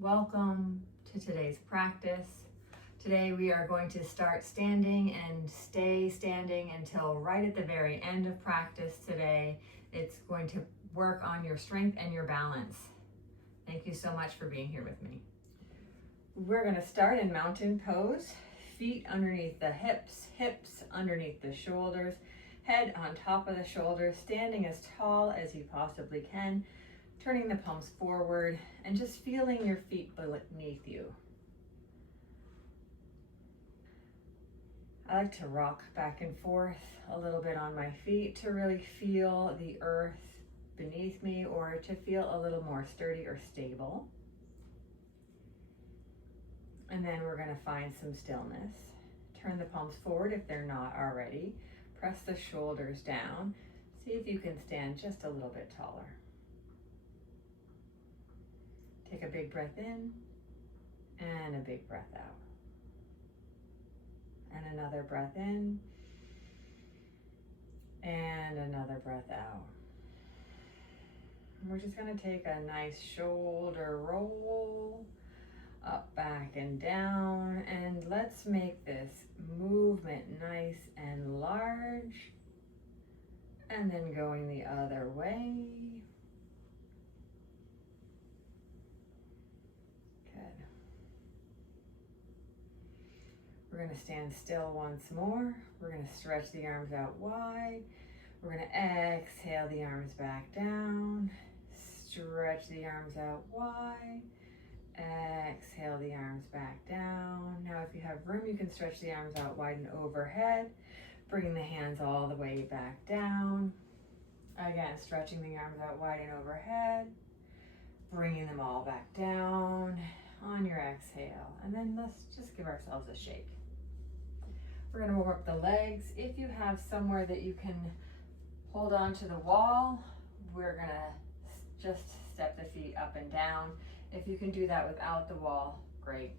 Welcome to today's practice. Today we are going to start standing and stay standing until right at the very end of practice today. It's going to work on your strength and your balance. Thank you so much for being here with me. We're going to start in mountain pose. Feet underneath the hips, hips underneath the shoulders, head on top of the shoulders, standing as tall as you possibly can, turning the palms forward and just feeling your feet beneath you. I like to rock back and forth a little bit on my feet to really feel the earth beneath me or to feel a little more sturdy or stable. And then we're going to find some stillness. Turn the palms forward if they're not already. Press the shoulders down. See if you can stand just a little bit taller. Take a big breath in and a big breath out. And another breath in and another breath out. We're just going to take a nice shoulder roll up, back, and down. And let's make this movement nice and large. And then going the other way. We're going to stand still once more. We're going to stretch the arms out wide. We're going to exhale the arms back down. Stretch the arms out wide. Exhale the arms back down. Now if you have room, you can stretch the arms out wide and overhead. Bring the hands all the way back down. Again, stretching the arms out wide and overhead. Bringing them all back down on your exhale. And then let's just give ourselves a shake. We're going to warm up the legs. If you have somewhere that you can hold on to the wall, we're going to just step the feet up and down. If you can do that without the wall, great.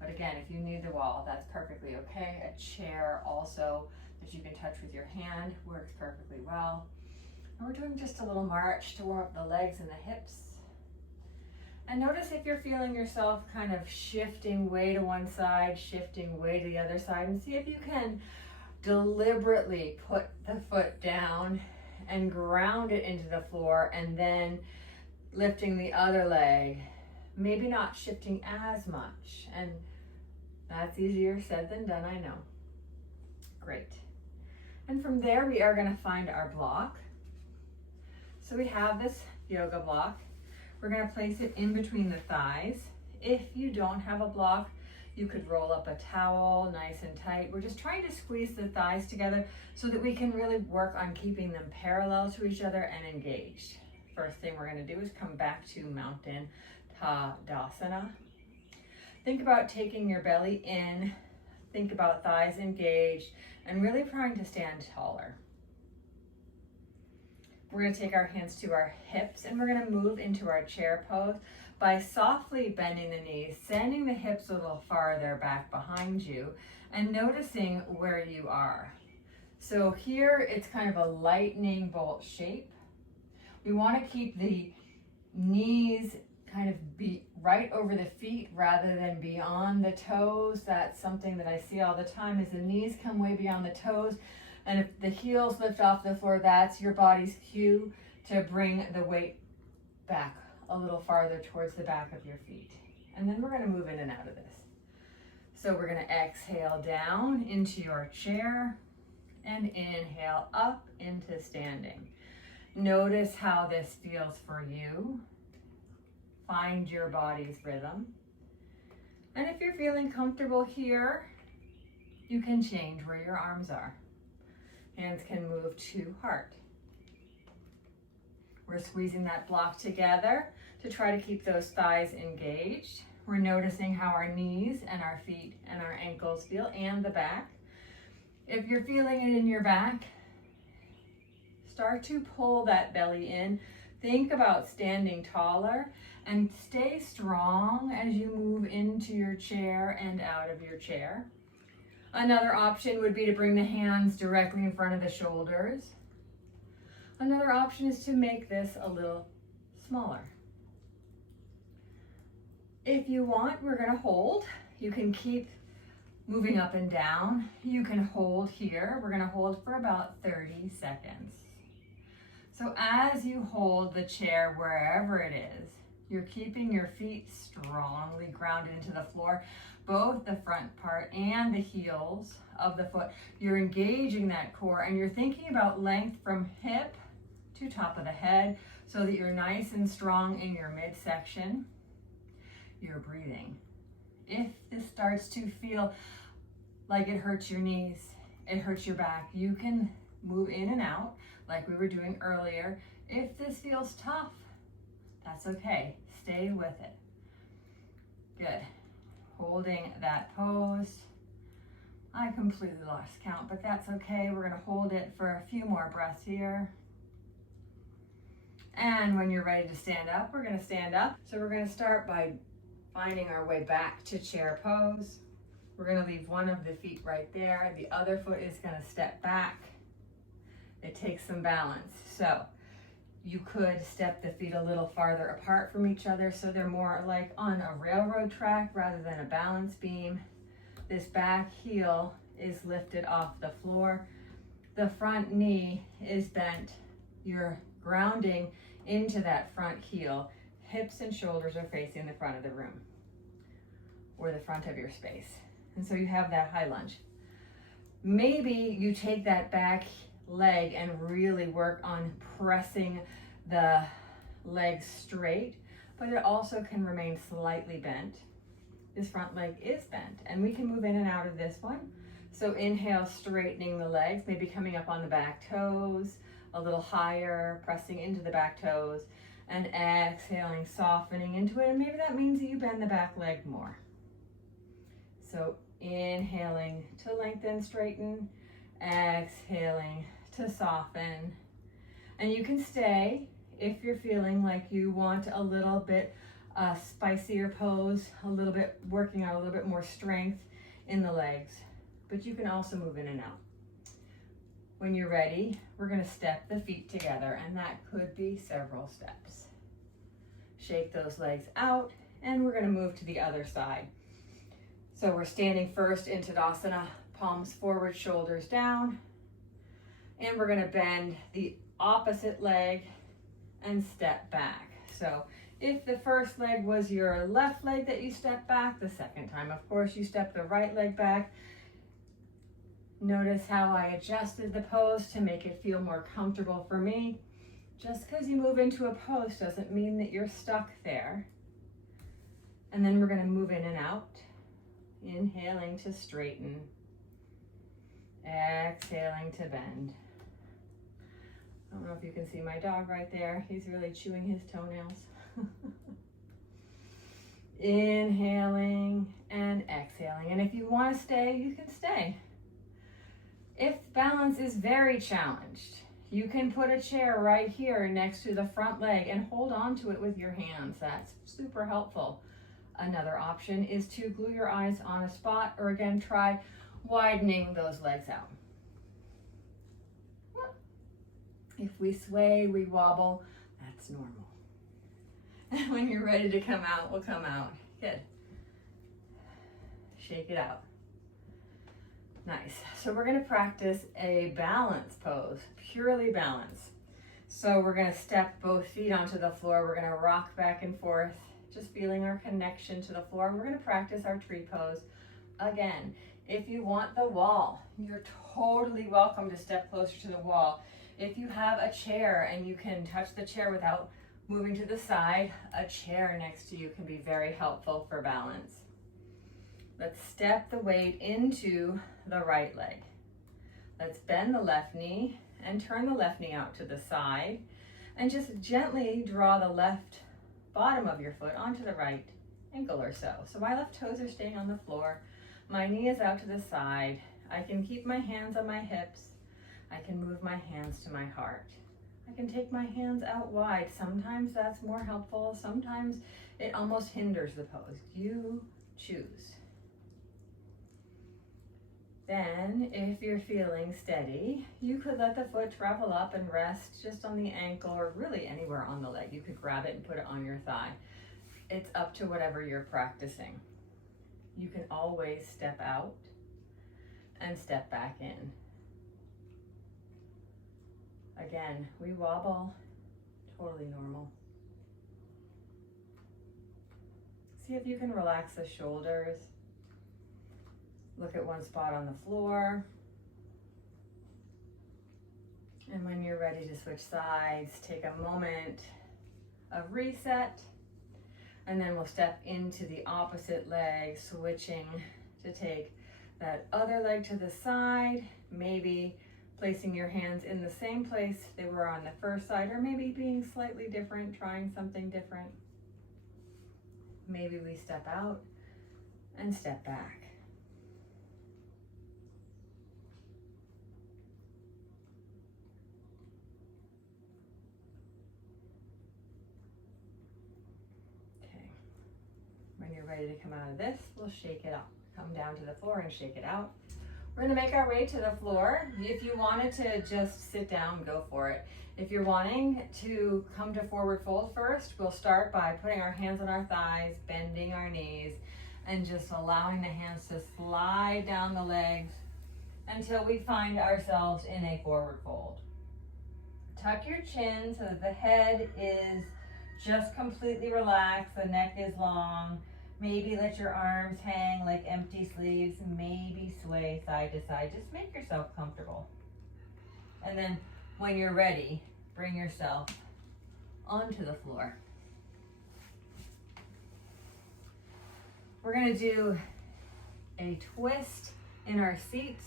But again, if you need the wall, that's perfectly okay. A chair also that you can touch with your hand works perfectly well. And we're doing just a little march to warm up the legs and the hips. And notice if you're feeling yourself kind of shifting way to one side, shifting way to the other side, and see if you can deliberately put the foot down and ground it into the floor and then lifting the other leg, maybe not shifting as much. And that's easier said than done, I know. Great. And from there, we are going to find our block. So we have this yoga block. We're going to place it in between the thighs. If you don't have a block, you could roll up a towel nice and tight. We're just trying to squeeze the thighs together so that we can really work on keeping them parallel to each other and engaged. First thing we're going to do is come back to Mountain Tadasana. Think about taking your belly in. Think about thighs engaged and really trying to stand taller. We're going to take our hands to our hips and we're going to move into our chair pose by softly bending the knees, sending the hips a little farther back behind you and noticing where you are. So here it's kind of a lightning bolt shape. We want to keep the knees kind of be right over the feet rather than beyond the toes. That's something that I see all the time is the knees come way beyond the toes. And if the heels lift off the floor, that's your body's cue to bring the weight back a little farther towards the back of your feet. And then we're going to move in and out of this. So we're going to exhale down into your chair and inhale up into standing. Notice how this feels for you. Find your body's rhythm. And if you're feeling comfortable here, you can change where your arms are. Hands can move to heart. We're squeezing that block together to try to keep those thighs engaged. We're noticing how our knees and our feet and our ankles feel and the back. If you're feeling it in your back, start to pull that belly in. Think about standing taller and stay strong as you move into your chair and out of your chair. Another option would be to bring the hands directly in front of the shoulders. Another option is to make this a little smaller. If you want, we're gonna hold. You can keep moving up and down. You can hold here. We're gonna hold for about 30 seconds. So as you hold the chair wherever it is, you're keeping your feet strongly grounded into the floor, both the front part and the heels of the foot. You're engaging that core and you're thinking about length from hip to top of the head so that you're nice and strong in your midsection. You're breathing. If this starts to feel like it hurts your knees, it hurts your back, you can move in and out like we were doing earlier. If this feels tough, that's okay. Stay with it. Good. Holding that pose. I completely lost count, but that's okay. We're gonna hold it for a few more breaths here. And when you're ready to stand up, we're gonna stand up. So we're gonna start by finding our way back to chair pose. We're gonna leave one of the feet right there. The other foot is gonna step back. It takes some balance. So you could step the feet a little farther apart from each other so they're more like on a railroad track rather than a balance beam. This back heel is lifted off the floor. The front knee is bent. You're grounding into that front heel. Hips and shoulders are facing the front of the room or the front of your space. And so you have that high lunge. Maybe you take that back leg and really work on pressing the leg straight, but it also can remain slightly bent. This front leg is bent and we can move in and out of this one. So inhale, straightening the legs, maybe coming up on the back toes, a little higher, pressing into the back toes, and exhaling, softening into it. And maybe that means that you bend the back leg more. So inhaling to lengthen, straighten, exhaling to soften. And you can stay if you're feeling like you want a little bit spicier pose, a little bit working on a little bit more strength in the legs, but you can also move in and out. When you're ready, we're gonna step the feet together, and that could be several steps. Shake those legs out, and we're gonna move to the other side. So we're standing first in Tadasana, palms forward, shoulders down, and we're gonna bend the opposite leg and step back. So if the first leg was your left leg that you step back, the second time, of course, you step the right leg back. Notice how I adjusted the pose to make it feel more comfortable for me. Just because you move into a pose doesn't mean that you're stuck there. And then we're gonna move in and out. Inhaling to straighten. Exhaling to bend. I don't know if you can see my dog right there. He's really chewing his toenails. Inhaling and exhaling. And if you want to stay, you can stay. If balance is very challenged, you can put a chair right here next to the front leg and hold on to it with your hands. That's super helpful. Another option is to glue your eyes on a spot, or again, try widening those legs out. If we sway, we wobble, that's normal. And when you're ready to come out, we'll come out. Good. Shake it out. Nice. So we're gonna practice a balance pose, purely balance. So we're gonna step both feet onto the floor. We're gonna rock back and forth, just feeling our connection to the floor. We're gonna practice our tree pose. Again, if you want the wall, you're totally welcome to step closer to the wall. If you have a chair and you can touch the chair without moving to the side, a chair next to you can be very helpful for balance. Let's step the weight into the right leg. Let's bend the left knee and turn the left knee out to the side, and just gently draw the left bottom of your foot onto the right ankle or so. So my left toes are staying on the floor. My knee is out to the side. I can keep my hands on my hips. I can move my hands to my heart. I can take my hands out wide. Sometimes that's more helpful. Sometimes it almost hinders the pose. You choose. Then, if you're feeling steady, you could let the foot travel up and rest just on the ankle or really anywhere on the leg. You could grab it and put it on your thigh. It's up to whatever you're practicing. You can always step out and step back in. Again, we wobble, totally normal. See if you can relax the shoulders. Look at one spot on the floor. And when you're ready to switch sides, take a moment of reset. And then we'll step into the opposite leg, switching to take that other leg to the side, maybe placing your hands in the same place they were on the first side, or maybe being slightly different, trying something different. Maybe we step out and step back. When you're ready to come out of this, we'll shake it up. Come down to the floor and shake it out. We're gonna make our way to the floor. If you wanted to just sit down, go for it. If you're wanting to come to forward fold first, we'll start by putting our hands on our thighs, bending our knees, and just allowing the hands to slide down the legs until we find ourselves in a forward fold. Tuck your chin so that the head is just completely relaxed, the neck is long. Maybe let your arms hang like empty sleeves. Maybe sway side to side. Just make yourself comfortable. And then when you're ready, bring yourself onto the floor. We're going to do a twist in our seats,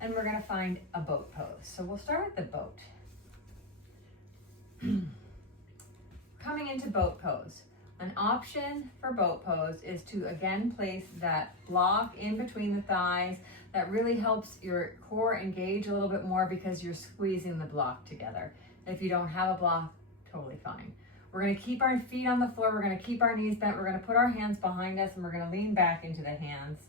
and we're going to find a boat pose. So we'll start with the boat. Coming into boat pose, an option for boat pose is to again place that block in between the thighs. That really helps your core engage a little bit more because you're squeezing the block together. If you don't have a block, totally fine. We're going to keep our feet on the floor. We're going to keep our knees bent. We're going to put our hands behind us, and we're going to lean back into the hands.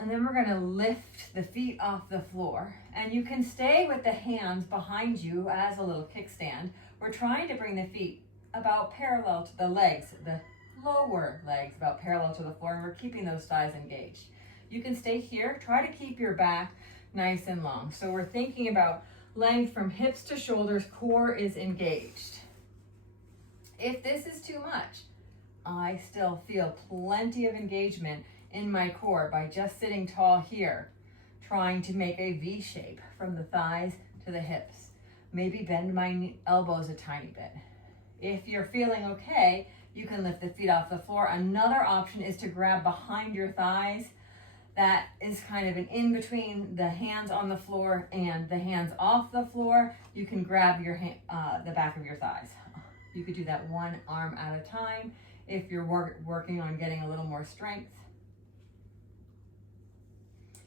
And then we're going to lift the feet off the floor. And you can stay with the hands behind you as a little kickstand. We're trying to bring the feet about parallel to the legs, the lower legs about parallel to the floor, and we're keeping those thighs engaged. You can stay here. Try to keep your back nice and long. So we're thinking about length from hips to shoulders, core is engaged. If this is too much, I still feel plenty of engagement in my core by just sitting tall here, trying to make a V shape from the thighs to the hips. Maybe bend my elbows a tiny bit. If you're feeling okay, you can lift the feet off the floor. Another option is to grab behind your thighs. That is kind of an in between the hands on the floor and the hands off the floor. You can grab your the back of your thighs. You could do that one arm at a time if you're working on getting a little more strength.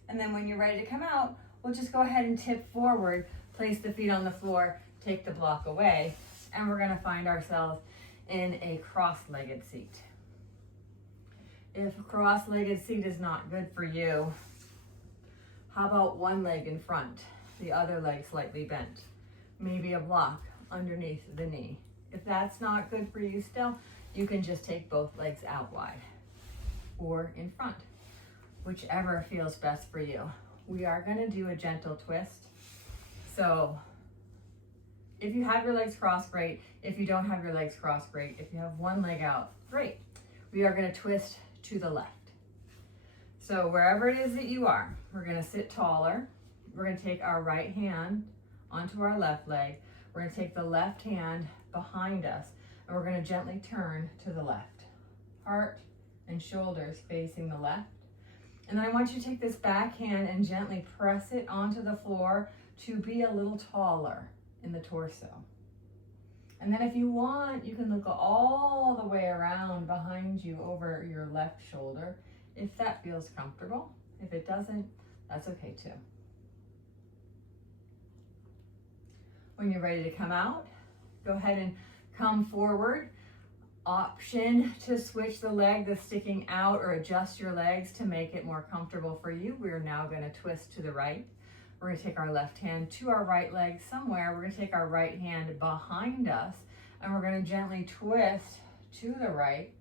And then when you're ready to come out, we'll just go ahead and tip forward, place the feet on the floor, take the block away, and we're gonna find ourselves in a cross-legged seat. If a cross-legged seat is not good for you, how about one leg in front, the other leg slightly bent? Maybe a block underneath the knee. If that's not good for you still, you can just take both legs out wide or in front, whichever feels best for you. We are gonna do a gentle twist. So if you have your legs crossed, great. If you don't have your legs crossed, great. If you have one leg out, great. We are gonna twist to the left. So wherever it is that you are, we're gonna sit taller. We're gonna take our right hand onto our left leg. We're gonna take the left hand behind us, and we're gonna gently turn to the left. Heart and shoulders facing the left. And then I want you to take this back hand and gently press it onto the floor to be a little taller in the torso. And then if you want, you can look all the way around behind you over your left shoulder if that feels comfortable. If it doesn't, that's okay too. When you're ready to come out, go ahead and come forward. Option to switch the leg that's sticking out or adjust your legs to make it more comfortable for you. We're now going to twist to the right. We're going to take our left hand to our right leg somewhere. We're going to take our right hand behind us, and we're going to gently twist to the right.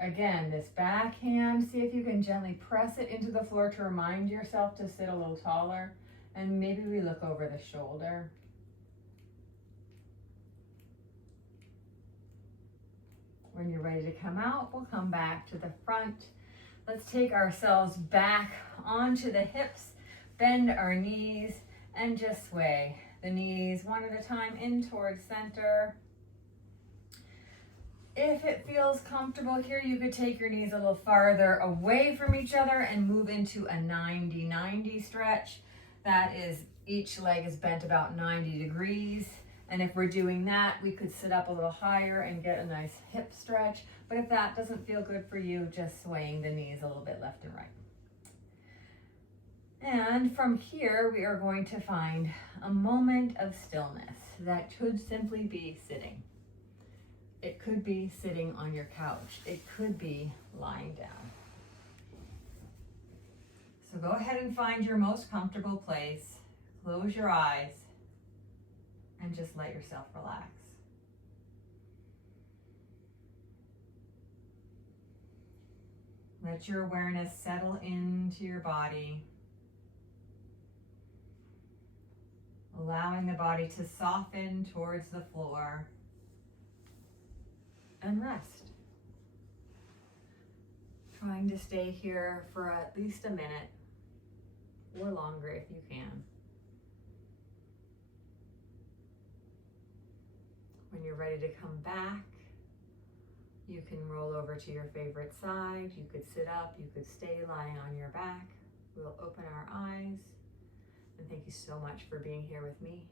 Again, this back hand, see if you can gently press it into the floor to remind yourself to sit a little taller. And maybe we look over the shoulder. When you're ready to come out, we'll come back to the front. Let's take ourselves back onto the hips, bend our knees, and just sway the knees one at a time in towards center. If it feels comfortable here, you could take your knees a little farther away from each other and move into a 90-90 stretch. That is, each leg is bent about 90 degrees. And if we're doing that, we could sit up a little higher and get a nice hip stretch. But if that doesn't feel good for you, just swaying the knees a little bit left and right. And from here, we are going to find a moment of stillness that could simply be sitting. It could be sitting on your couch. It could be lying down. So go ahead and find your most comfortable place. Close your eyes and just let yourself relax. Let your awareness settle into your body, allowing the body to soften towards the floor and rest. Trying to stay here for at least a minute or longer if you can. When you're ready to come back, you can roll over to your favorite side. You could sit up, you could stay lying on your back. We'll open our eyes. And thank you so much for being here with me.